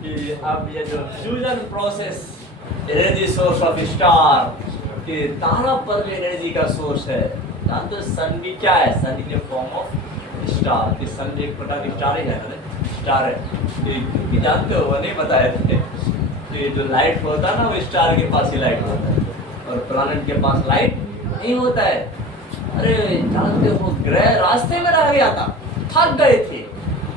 कि अब ये जो fusion process energy source of star कि तारा पर भी एनर्जी का सोर्स है। जानते हो सन भी क्या है? सन इन फॉर्म ऑफ स्टार कि सन भी एक प्रकार की स्टार ही है ना, स्टार है कि जानते हो वो नहीं बताए थे कि जो लाइट होता है ना वो स्टार के पास ही लाइट होता है और प्लैनेट के पास लाइट नहीं होता है। अरे जानते हो ग्रह रास्ते में रह गया था, थक गए थे,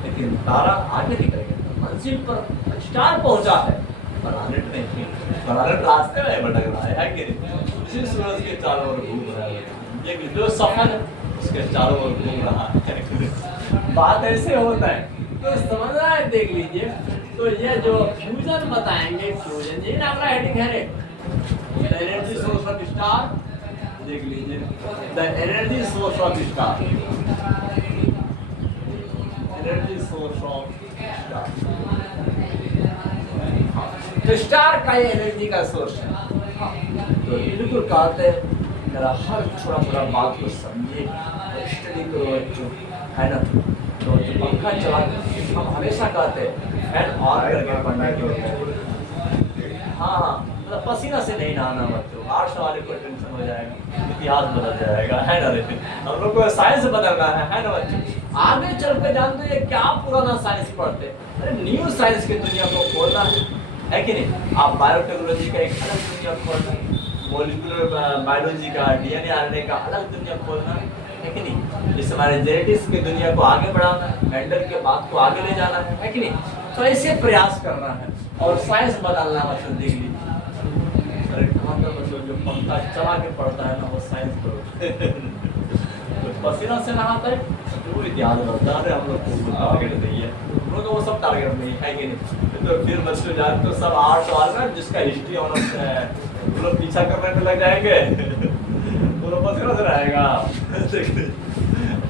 लेकिन तारा आगे निकल गया, मंजिल पर स्टार पहुंचा है, प्लैनेट नहीं। प्लैनेट रास्ते में भटक रहा है कि नहीं? उसी सूरज के चारों ओर घूम रहा है, ये जो सफर है उसके चारों ओर घूम रहा है। बात ऐसे होता है तो समझ रहा है, देख लीजिए। तो ये जो फ्यूजन बताएंगे, फ्यूजन ये नाम का हेडिंग है, एनर्जी सोर्स ऑफ स्टार। देख लीजिए the energy source of star, energy source of star. तो स्टार का ये एनर्जी का सोर्स है। तो बिल्कुल कहते हैं मेरा हर छोटा छोटा बात को समझिए, स्टडी करो बच्चों, है ना। तो जो पंखा चला हम हमेशा कहते हैं फैन ऑन करके पढ़ने के लिए। हाँ मतलब पसीना से नहीं नहाना बच्चों, आर्ट्स वाले को टेंशन हो जाएगा, इतिहास बदल जाएगा, है ना। लेकिन हम लोग को साइंस बदलना है ना बच्चों। आगे चल कर जानते हैं क्या पुराना साइंस पढ़ते, अरे न्यू साइंस की दुनिया को खोलना है कि नहीं। आप बायोटेक्नोलॉजी का एक अलग दुनिया खोलना, मॉलिक्यूलर बायोलॉजी का, डीएनए आरएनए का अलग दुनिया खोलना है कि नहीं। इस हमारे जेनेटिक्स की दुनिया को आगे बढ़ाना है, मेंडल के बात को आगे ले जाना है कि नहीं। तो ऐसे प्रयास करना है और साइंस बदलना मतलब देख लीजिए। अरे कहाँ का मतलब जो पंखा चला के पड़ता है ना वो साइंस करो। पसीना से नहाता है तो इतिहास बढ़ता है, हम लोग को टारगेट नहीं है, हम लोग वो सब टारगेट नहीं है कि नहीं। तो फिर बच्चों जान तो सब आर्ट्स वाला जिसका हिस्ट्री ऑनर्स है वो लोग पीछा करने में लग जाएंगे, वो लोग पसीना से रहेगा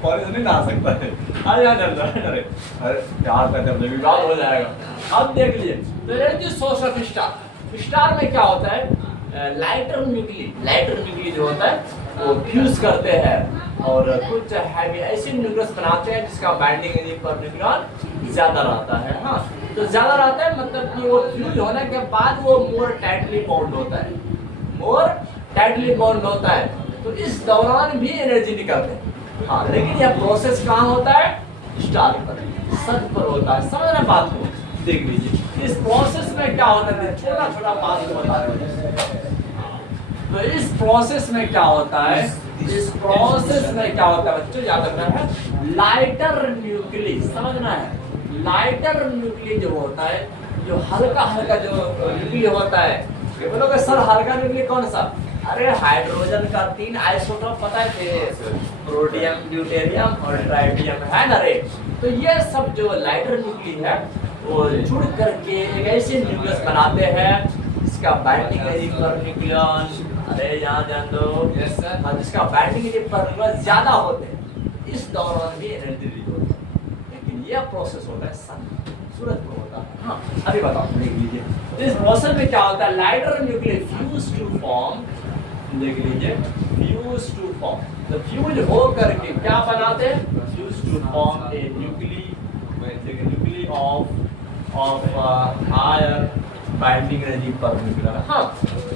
कॉलेज नहीं नहा सकता है। अरे यार अरे प्यार का जब विवाद हो जाएगा। अब देख लीजिए तो energy source of star, star में क्या होता है, लाइटर न्यूक्ली जो होता है वो फ्यूज करते हैं और कुछ हैवी ऐसे न्यूक्लियस बनाते हैं जिसका बाइंडिंग एनर्जी पर न्यूक्लियन ज्यादा रहता है। हाँ तो ज्यादा रहता है मतलब कि वो फ्यूज होने के बाद वो मोर टाइटली बॉन्ड होता है, मोर टाइटली बॉन्ड होता है। तो इस दौरान भी एनर्जी निकलते हैं। हाँ लेकिन यह प्रोसेस कहाँ होता है, स्टार पर, सन पर होता है। समझ रहे बात को, देख लीजिए इस प्रोसेस में क्या होता है, छोटा छोटा बात को बता रहे हैं। तो इस प्रोसेस में क्या होता है, इस प्रोसेस में क्या होता है बच्चों याद रखना है, लाइटर न्यूक्ली, समझना है। लाइटर न्यूक्ली जो होता है, जो हल्का हल्का जो न्यूक्ली होता है, ये बोलोगे सर हल्का न्यूक्ली कौन सा, अरे हाइड्रोजन का 3 आइसोटोप पता है, प्रोटियम, ड्यूटेरियम और ट्राइटियम, है ना रे। तो ये सब जो लाइटर न्यूक्ली है वो जुड़ करके एक ऐसे न्यूक्लियस बनाते हैं जिसका बाइंडिंग एनर्जी पर न्यूक्लियन, अरे यहाँ जान दो, जिसका बाइंडिंग एनर्जी पर न्यूक्लियन ज्यादा होते हैं, इस दौरान भी एनर्जी रिलीज होती है। लेकिन यह प्रोसेस होता है सन, सूरज पर होता है। हाँ अभी बताओ, देख लीजिए इस प्रोसेस में क्या होता है, lighter nucleus fuse to form, देख लीजिए फ्यूज टू फॉर्म, तो फ्यूज हो करके क्या बनाते हैं, fuse to form a nuclei of higher binding energy per nuclear. हाँ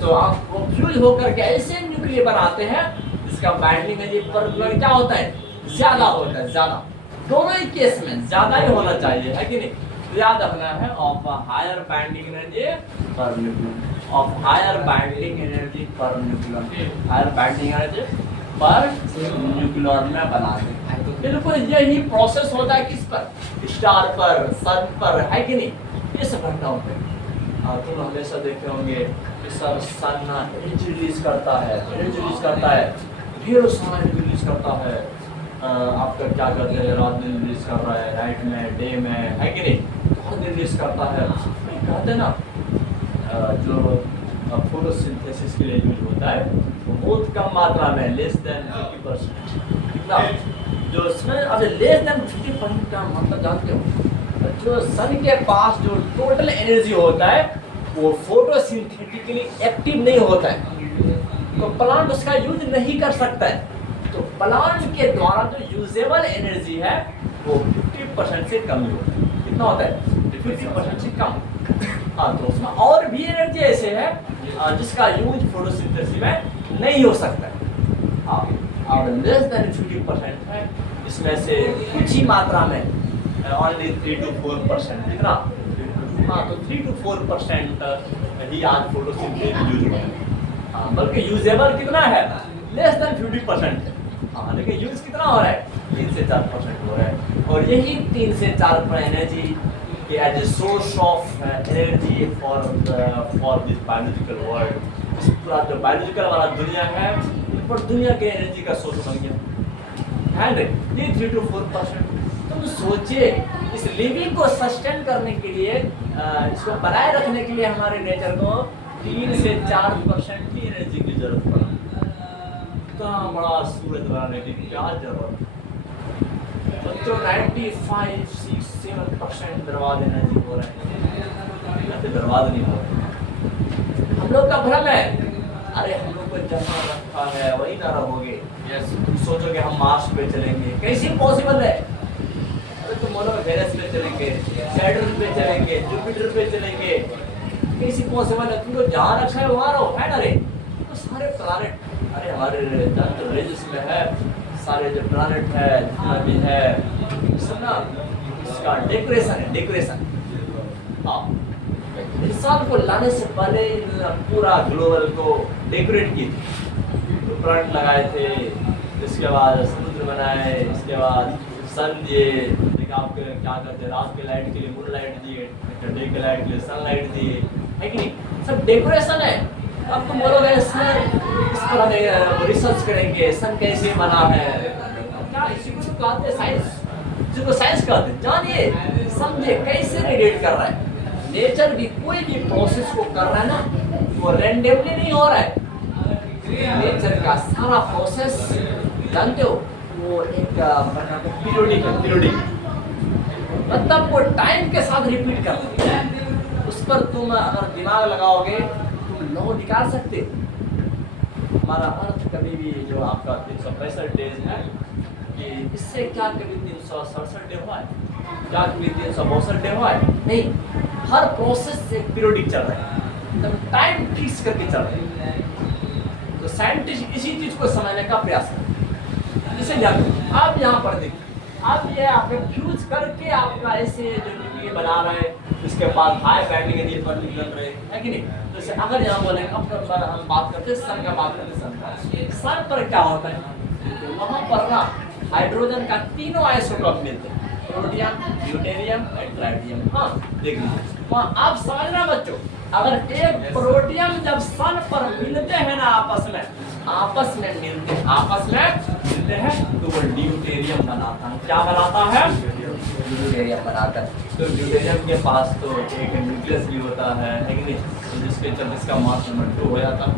तो आप वो फ्यूज होकर के ऐसे न्यूक्लियर बनाते हैं जिसका बाइंडिंग एनर्जी पर न्यूक्लियर क्या होता है, ज्यादा होता है, ज्यादा। दोनों ही केस में ज्यादा ही होना चाहिए, है कि नहीं। याद रखना है of higher binding energy per nuclear, of higher binding energy per nuclear, higher binding energy per nuclear में बना दें। बिल्कुल यही प्रोसेस होता है किस पर, स्टार पर, सन पर, है कि नहीं। इस घटनाओं पे तुम हमेशा देखे होंगे कि सर सन एनर्जी रिलीज करता है, एनर्जी रिलीज करता है, ढेरों सारा एनर्जी रिलीज करता है। आपका क्या करते हैं, रात दिन रिलीज कर रहा है, नाइट में, डे में, है कि नहीं, बहुत दिन रिलीज करता है। कहते हैं ना जो फोटोसिंथेसिस के लिए यूज होता है वो बहुत कम मात्रा में, लेस देन 50%। कितना जो इसमें, अब लेस देन 50% का मतलब जानते हो, जो सन के पास जो टोटल एनर्जी होता है वो फोटोसिंथेटिकली एक्टिव नहीं होता है, तो प्लांट उसका यूज नहीं कर सकता है। तो प्लांट के द्वारा जो यूजेबल एनर्जी है वो 50% से कम ही होता है। कितना होता है, 50% से कम। हाँ, तो उसमें और भी एनर्जी ऐसे है जिसका यूज फोटोसिंथेसिस में नहीं हो सकता। हाँ, और लेस देन 50% है, इसमें से कुछ ही मात्रा में ओनली 3 to 4%, कितना? हाँ, तो 3 to 4% ही आज फोटोसिंथेसिस यूज हो रहा है। हाँ, बल्कि यूजेबल कितना है? लेस देन 50% है। हाँ, लेकिन यूज कितना हो रहा है? 3 से 4% हो रहा है। और यही 3 से 4% energy as a source of energy for this biological world, इस पूरा जो बायोलॉजिकल वाला दुनिया है, पर दुनिया के एनर्जी का सोर्स बन गया है ना ये 3 to 4%। तुम सोचिए, इस लिविंग को सस्टेन करने के लिए, इसको बनाए रखने के लिए हमारे नेचर को 3 से 4% की एनर्जी की जरूरत पड़ा। इतना बड़ा सूरज बनाने की क्या जरूरत? बच्चों 95-6-7% बर्बाद एनर्जी हो रहा है, बर्बाद नहीं हो रहा। हम लोग का भ्रम है, अरे हम लोग को जहाँ रखा है वही ना रहोगे। यस, तुम सोचोगे हम मार्स पे चलेंगे, कैसे पॉसिबल है? अरे तुम बोलो वेनस पे चलेंगे, सैटर्न पे चलेंगे, जुपिटर पे चलेंगे, कैसे पॉसिबल है? तुमको जहाँ रखा है वहाँ रहो, है ना रे? तो सारे प्लैनेट, अरे हमारे जो रेजिस में है, सारे जो प्लैनेट है जितना भी है, सब ना इसका डेकोरेशन है, डेकोरेशन। हाँ, इंसान को लाने से पहले पूरा ग्लोबल को डेकोरेट की थी, तो प्लांट लगाए थे, इसके बाद समुद्र बनाए, इसके बाद सन दिए, देखिए आपके क्या करते हैं, रात के लाइट के लिए मून लाइट दिए, डे के लाइट के लिए सन लाइट दिए, है कि नहीं? सब डेकोरेशन है। अब तुम बोलोगे सर इस पर हमें रिसर्च करेंगे, सन कैसे बना है, क्या इसी को कहते हैं साइंस, जिसको साइंस कहते हैं। जानिए, समझे कैसे रेडिएट कर रहा है। नेचर भी कोई भी प्रोसेस को कर रहा है ना, वो रैंडमली नहीं हो रहा है। नेचर का सारा प्रोसेस जानते हो, वो एक पीरियोडिक है, पीरियोडिक मतलब वो टाइम के साथ रिपीट करते हैं। उस पर तुम अगर दिमाग लगाओगे, तुम लॉ निकाल सकते हो। हमारा अर्थ कभी भी जो आपका 365 डेज है, कि इससे क्या कभी 367 डे हुआ है, क्या कभी 362 डे हुआ है? नहीं, हर प्रोसेस एक पीरियोडिक चल रहा है, एकदम टाइम फिक्स करके चल रहा है। तो साइंटिस्ट इसी चीज को समझने का प्रयास करते हैं। इसे जानते आप यहाँ पर देखिए, आप ये आपने फ्यूज करके आपका ऐसे जो न्यूक्लियर बना रहे हैं, इसके बाद हाई बैंडिंग एनर्जी पर निकल रहे हैं, है कि नहीं? तो जैसे अगर यहाँ बोले, अब हम बात करते हैं सन का, बात करते हैं सन पर क्या होता है, तो वहाँ पर ना हाइड्रोजन का तीनों आइसोटोप मिलते हैं, प्रोटियम, ड्यूटेरियम एंड ट्राइटियम। हाँ, देख लीजिए वहाँ। आप समझना बच्चों, अगर एक प्रोटियम जब सन पर मिलते हैं ना, आपस में मिलते हैं, तो वो ड्यूटेरियम बनाता है। क्या बनाता है? ड्यूटेरियम बनाता है। तो ड्यूटेरियम के पास तो एक न्यूक्लियस भी होता है कि नहीं? तो जिसका मास नंबर 2 हो जाता है।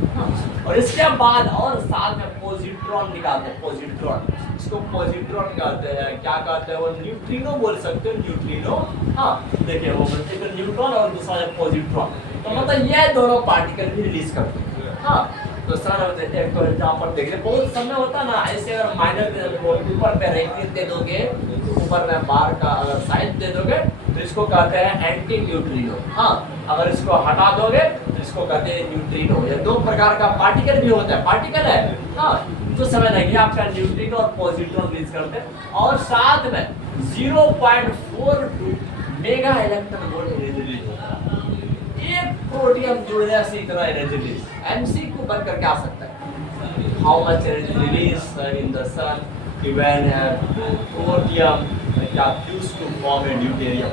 और इसके बाद और साथ में पॉजिट्रॉन निकालते हैं, पॉजिट्रॉन। इसको पॉजिट्रॉन कहते हैं, क्या कहते हैं? वो न्यूट्रिनो बोल सकते हो, न्यूट्रिनो। हाँ, देखिए वो एक न्यूट्रॉन और दूसरा है पॉजिट्रॉन। तो मतलब ये दोनों पार्टिकल भी रिलीज करते हैं। हाँ, तो सर एक तो जहाँ पर देखिए बहुत समय होता है ना, ऐसे अगर माइनर ऊपर पे रैंकिंग दे दोगे, ऊपर में बार का अगर साइज दे दोगे, तो इसको कहते हैं एंटी न्यूट्रिनो। हाँ, अगर इसको हटा दोगे तो इसको कहते हैं न्यूट्रिनो। ये दो प्रकार का पार्टिकल भी होता है, पार्टिकल है। हाँ, तो समझ लगे आपका न्यूट्रिनो और पॉजिट्रॉन रिलीज करते हैं, और साथ में 0.42 मेगा इलेक्ट्रॉन वोल्ट रिलीज होता है। एक प्रोटियम जुड़ने से इतना एनर्जी रिलीज, एमसीक्यू बनकर क्या आ सकता है? How much energy release in the sun when protium क्या fuse to form a deuterium.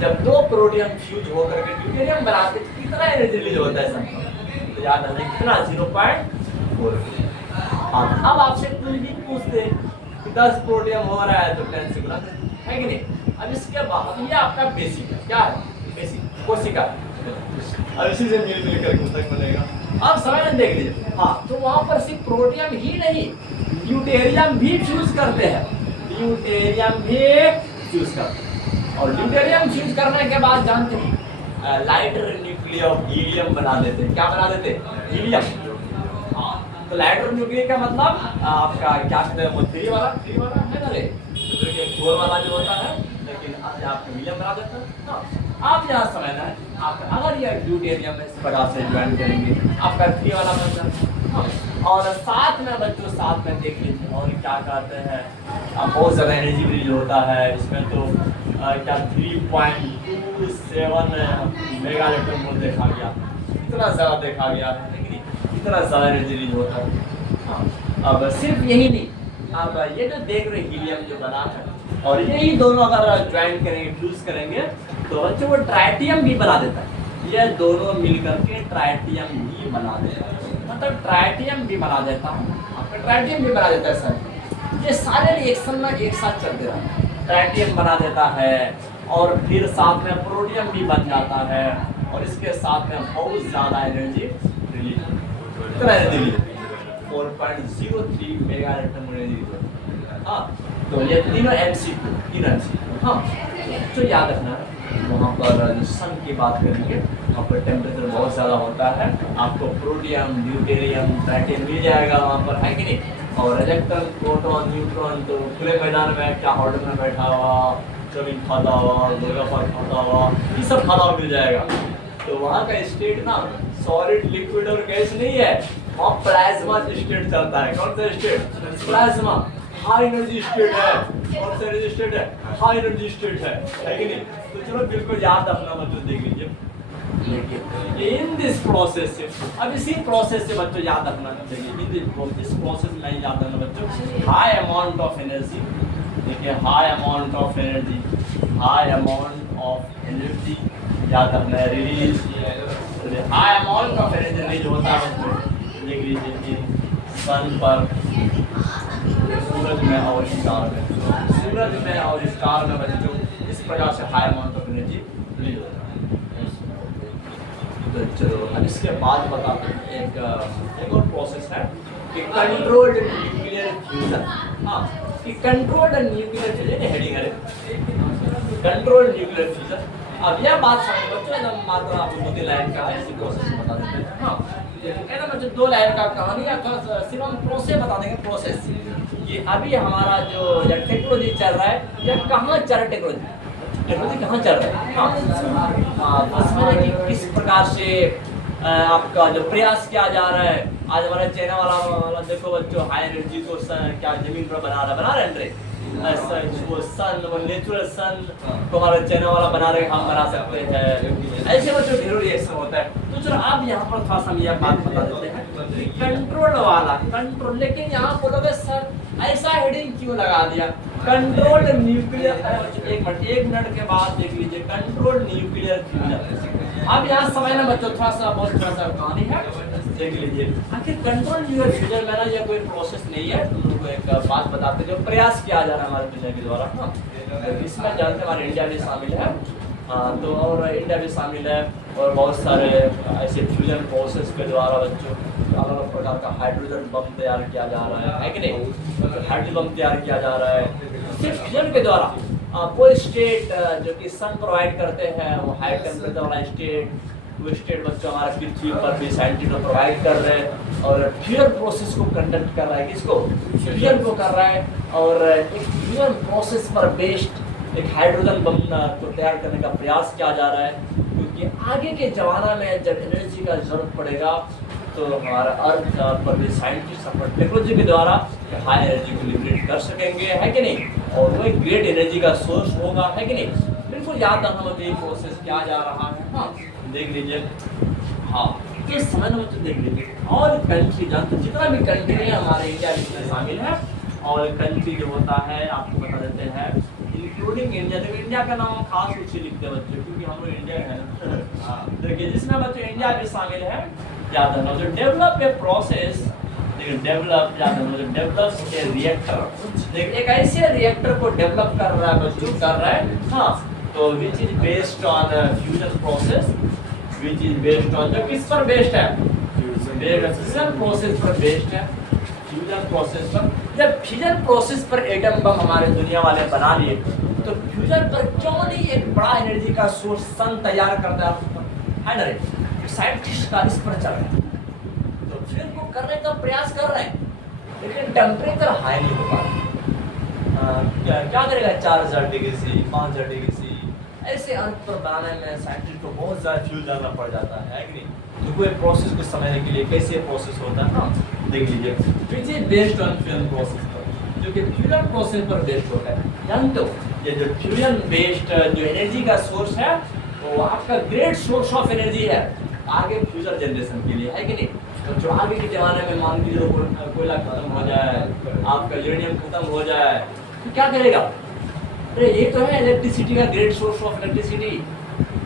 जब दो प्रोटियम फ्यूज होकर के ड्यूटेरियम बनाते हैं, कितना एनर्जी रिलीज होता है सन पर? तो याद रखना कितना, 0.4। हाँ, अब आपसे कोई भी पूछते कि 10 प्रोटियम हो रहा है तो 10 से गुना है कि नहीं? अब इसके बाद ये आपका बेसिक है, क्या है? बेसिक कोशिका। अब इसी से मिल कर पुस्तक बनेगा। अब समय देख लीजिए। हाँ, तो वहाँ पर सिर्फ प्रोटियम ही नहीं, ड्यूटेरियम भी फ्यूज करते हैं, ड्यूटेरियम भी फ्यूज करते हैं। और ड्यूटेरियम फ्यूज करने के बाद जानते हैं लाइटर न्यूक्लियर ऑफ हीलियम बना देते हैं। क्या बना देते हैं? हीलियम। हाँ, तो लाइटर न्यूक्लियर का मतलब आपका क्या कहते हैं, वो 3 वाला है ना रे, 4 वाला जो होता है, लेकिन आज आपका हीलियम बना देते हैं। हाँ, आप यहाँ समझना है, आप अगर ये ड्यूटेरियम इस प्रकार से ज्वाइन करेंगे आपका 3 वाला बन जाता है। हाँ। और साथ में बच्चों साथ में देख लीजिए और क्या कहते हैं, अब बहुत ज़्यादा एनर्जी रिलीज होता है इसमें तो क्या 3.27 मेगा इलेक्ट्रॉन वोल्ट देखा गया, इतना ज़्यादा देखा गया है, लेकिन इतना ज़्यादा एनर्जी रिलीज होता है। हाँ। अब सिर्फ यही नहीं, अब ये जो देख रहे हीलियम जो बना है और यही दोनों अगर ज्वाइन करेंगे फ्यूज करेंगे तो बच्चों वो ट्राइटियम भी बना देता है। ये दोनों मिलकर के ट्राइटियम भी बना देता है, मतलब ट्राइटियम भी बना देता है, आपका ट्राइटियम भी बना देता है सर। ये सारे रिएक्शन ना एक साथ चलते रहते हैं, ट्राइटियम बना देता है और फिर साथ में प्रोटियम भी बन जाता है और इसके साथ में बहुत ज़्यादा एनर्जी रिलीज, कितना energy release 4.03 mega electron energy. हाँ, तो ये तीनों MCQ। हाँ, तो याद रखना वहाँ पर सन की बात करेंगे वहाँ पर टेम्परेचर बहुत ज़्यादा होता है, आपको प्रोटियम ड्यूटेरियम ट्राइटियम मिल जाएगा वहाँ पर, है कि नहीं। और इलेक्ट्रॉन प्रोटॉन न्यूट्रॉन तो खुले मैदान में क्या हॉर्डर में बैठा हुआ, जमीन खाता हुआ, गोलाकार खाता हुआ, ये सब खाता हुआ मिल जाएगा। तो वहाँ का स्टेट ना सॉलिड लिक्विड और गैस नहीं है, वहाँ प्लाज्मा स्टेट चलता है। कौन सा state? Plasma. High energy state है। कौन सा एनर्जी स्टेट है? हाई एनर्जी स्टेट है कि नहीं। तो चलो बिल्कुल याद रखना, मतलब देख लीजिए इन दिस प्रोसेस से, अब इसी प्रोसेस से बच्चों याद रखना चाहिए, इस प्रोसेस में याद रखना बच्चों हाई अमाउंट ऑफ एनर्जी। देखिए high amount of energy, high amount of energy याद रखना है, release high amount of energy release होता है बच्चों। देख लीजिए सन पर, सूरज में और स्टार में, सूरज में और स्टार में बच्चों इस प्रकार से high amount of energy release होता है। तो चलो अब इसके बाद बताते हैं एक और प्रोसेस है कि कंट्रोल्ड न्यूक्लियर फ्यूजन। हाँ, कि कंट्रोल्ड न्यूक्लियर फ्यूजन हेडिंग है, कंट्रोल्ड न्यूक्लियर फ्यूजन। अब यह बात समझ बच्चों एकदम मात्र आपको 2 लाइन का है, इसी प्रोसेस बता देते हैं। हाँ, एकदम बच्चों 2 लाइन का कहानी है, थोड़ा सिर्फ हम प्रोसेस बता देंगे। प्रोसेस कि अभी हमारा जो टेक्नोलॉजी चल रहा है यह कहाँ चल रहा है, टेक्नोलॉजी कहाँ चल रहा है। हाँ, उसमें कि किस प्रकार से आपका जो प्रयास किया जा रहा है। आज हमारा चाइना वाला देखो बच्चों हाई एनर्जी को क्या जमीन पर बना रहा है वो सन, वो नेचुरल सन तो हमारा चाइना वाला बना रहे, हम बना सकते हैं। ऐसे बच्चों ढेरों रिएक्शन होता है। तो चलो आप यहाँ पर थोड़ा सा हम यह बात बता देते हैं कंट्रोल वाला कंट्रोल, लेकिन यहाँ बोलोगे सर ऐसा हेडिंग क्यों लगा दिया कंट्रोल्ड न्यूक्लियर। एक मिनट के बाद देख लीजिए कंट्रोल्ड न्यूक्लियर फ्यूजन। अब यहाँ समझना बच्चों थोड़ा सा कहानी है, देख लीजिए। आखिर कंट्रोल न्यूक्लियर फ्यूजन में ना ये कोई प्रोसेस नहीं है, तुम लोग को एक बात बताते जो प्रयास किया जा रहा है हमारे दुनिया के द्वारा। हाँ, इसमें जानते हमारे इंडिया भी शामिल है। हाँ, तो और इंडिया भी शामिल है और बहुत सारे ऐसे फ्यूजन प्रोसेस के द्वारा बच्चों अलग अलग प्रकार का हाइड्रोजन बम तैयार किया जा रहा है कि नहीं। हाइड्रोजन बम तैयार किया जा रहा है सिर्फ फ्यूजन के द्वारा। कोई स्टेट जो कि सन प्रोवाइड करते हैं वो हाई टेम्परेचर वाला स्टेट, वो स्टेट बच्चों हमारा पृथ्वी पर भी साइंटिस्ट प्रोवाइड कर रहे हैं और फ्यूजन प्रोसेस को कंडक्ट कर रहा है। किसको? फ्यूजन को कर रहा है। और एक फ्यूजन प्रोसेस पर बेस्ड एक हाइड्रोजन बम को तैयार करने का प्रयास किया जा रहा है, क्योंकि आगे के ज़माना में जब एनर्जी का जरूरत पड़ेगा तो हमारा अर्थ पर भी साइंटिस्ट अपने टेक्नोलॉजी के द्वारा हाई एनर्जी को लिबरेट कर सकेंगे, है कि नहीं। और वो एक ग्रेट एनर्जी का सोर्स होगा, है कि नहीं। बिल्कुल याद रखना मुझे ये प्रोसेस किया जा रहा है। हाँ, देख लीजिए। हाँ, इस समय में तो देख लीजिए और कंट्री जानते जितना भी कंट्री है हमारे इंडिया इसमें शामिल है। और कंट्री जो होता है आपको बता देते हैं इंक्लूडिंग इंडिया। देखिए इंडिया का नाम खास रूप से लिखते हैं बच्चों, क्योंकि हम लोग इंडिया है ना। देखिए जिसमें बच्चों इंडिया भी शामिल है। याद रखना जो डेवलप ए प्रोसेस, देखिए डेवलप याद रखना जो डेवलप्स ए रिएक्टर। देखिए एक ऐसे रिएक्टर को डेवलप कर रहा है बच्चों, कर रहा है। हाँ, तो which is based on fusion process, which is based on जो किस पर बेस्ड है, फ्यूजन प्रोसेस पर बेस्ड है। फ्यूजन प्रोसेस पर, जब फ्यूजन प्रोसेस पर एटम बम हमारे दुनिया वाले बना लिए तो फ्यूजन पर क्यों नहीं एक बड़ा एनर्जी का सोर्स सन तैयार करता है ना रे। साइंटिस्ट का इस पर चल रहा है तो फ्यूजन को करने का प्रयास कर रहे हैं, लेकिन टेम्परेचर हाई नहीं हो पा रहा। क्या करेगा 4000 डिग्री सी, 5000 डिग्री सी, ऐसे अर्थ पर बनाने में साइंटिस्ट को बहुत ज़्यादा फ्यूल डालना पड़ जाता है कि नहीं? तो कोई प्रोसेस को समझने के लिए कैसे प्रोसेस होता है ना, देख लीजिए। Which is based on fusion process पर, जो कि फ्यूजन प्रोसेस पर बेस्ड होता है। जानते हो ये जो फ्यूजन बेस्ड जो एनर्जी का सोर्स है वो आपका ग्रेट सोर्स ऑफ एनर्जी है आगे फ्यूचर जनरेशन के लिए, है कि नहीं? तो जो आगे के ज़माने में मान लीजिए कोयला खत्म हो जाए, आपका यूरेनियम खत्म हो जाए, तो क्या करेगा? अरे ये तो है इलेक्ट्रिसिटी का ग्रेट सोर्स ऑफ इलेक्ट्रिसिटी,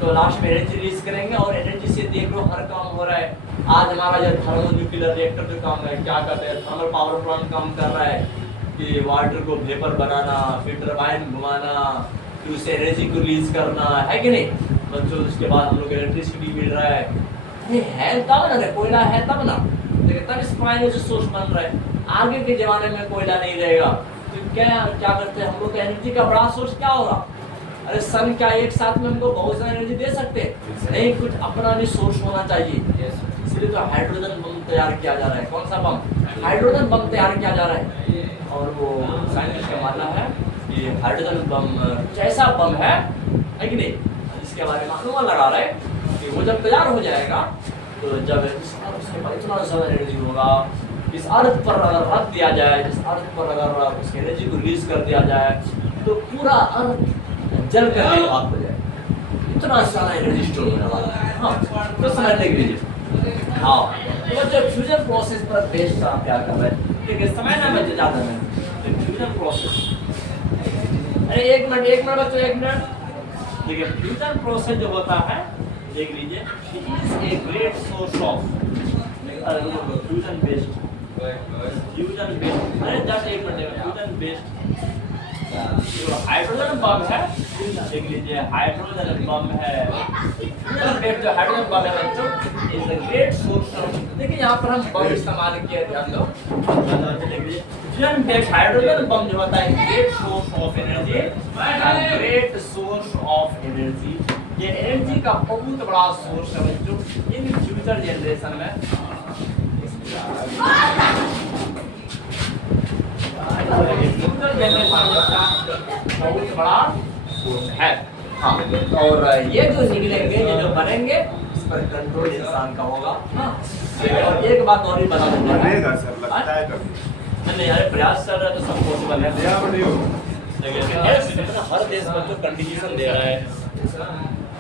तो लास्ट में एनर्जी रिलीज करेंगे और एनर्जी से देख लो हर काम हो रहा है। आज हमारा जो थर्मो न्यूक्लियर रिएक्टर जो काम है, क्या कहते हैं, थर्मल पावर प्लांट काम कर रहा है कि वाटर को वेपर बनाना, फिर टरबाइन घुमाना, फिर उससे एनर्जी को रिलीज करना, है कि नहीं बच्चों? उसके बाद हम लोग इलेक्ट्रिसिटी मिल रहा है, ये है तब ना, कोयला है तब ना, लेकिन तब इस एनर्जी सोर्स बन रहा है। आगे के ज़माने में कोयला नहीं रहेगा तो क्या क्या करते हैं हम लोग? एनर्जी का बड़ा सोर्स क्या होगा? अरे सन क्या एक साथ में हमको बहुत ज़्यादा एनर्जी दे सकते हैं? नहीं, कुछ अपना भी सोर्स होना चाहिए। इसलिए तो हाइड्रोजन बम तैयार किया जा रहा है। कौन सा बम? हाइड्रोजन बम तैयार किया जा रहा है। और वो साइंटिस्ट का मानना है कि हाइड्रोजन बम कुछ ऐसा बम है कि नहीं, इसके बारे में अनुमान लगा रहे हैं कि वो जब तैयार हो जाएगा तो जब उसके पास इतना ज़्यादा एनर्जी होगा, इस अर्थ पर अगर रख दिया जाए, इस अर्थ पर अगर उसकी एनर्जी को रिलीज कर दिया जाए तो पूरा अर्थ जल कर निर्वात हो जाए। इतना सारा एनर्जी स्टोर होने वाला है। हाँ, तो समझने के लिए हाँ, तो जो फ्यूजन प्रोसेस पर बेस्ड आप क्या कर रहे हैं? ठीक है, समय ना बचे ज़्यादा में तो फ्यूजन प्रोसेस। अरे एक मिनट बच्चों, एक मिनट। ठीक है, फ्यूजन प्रोसेस जो होता है देख लीजिए, it is a great source of fusion based, अरे जस्ट एक मिनट, फ्यूजन बेस्ड जो हाइड्रोजन बम है, देख लीजिए हाइड्रोजन बम है, फ्यूजन बेस्ड जो हाइड्रोजन बम है बच्चों is a great source of. देखिए यहाँ पर हम बम इस्तेमाल किया, ध्यान दो। देख लीजिए फ्यूजन बेस्ड हाइड्रोजन बम जो होता है great source of energy, great source of energy. ये एनर्जी का बहुत बड़ा सोर्स है बच्चों इन फ्यूचर जनरेशन में। फ्यूचर जनरेशन का बहुत बड़ा सोर्स है। हाँ, और ये जो निकलेंगे, ये जो बनेंगे, इस पर कंट्रोल इंसान का होगा। हाँ, और एक बात और ही बता दूंगा, नहीं अरे प्रयास कर रहा है तो सब पॉसिबल है। हर देश में तो कंट्रीब्यूशन दे रहा है।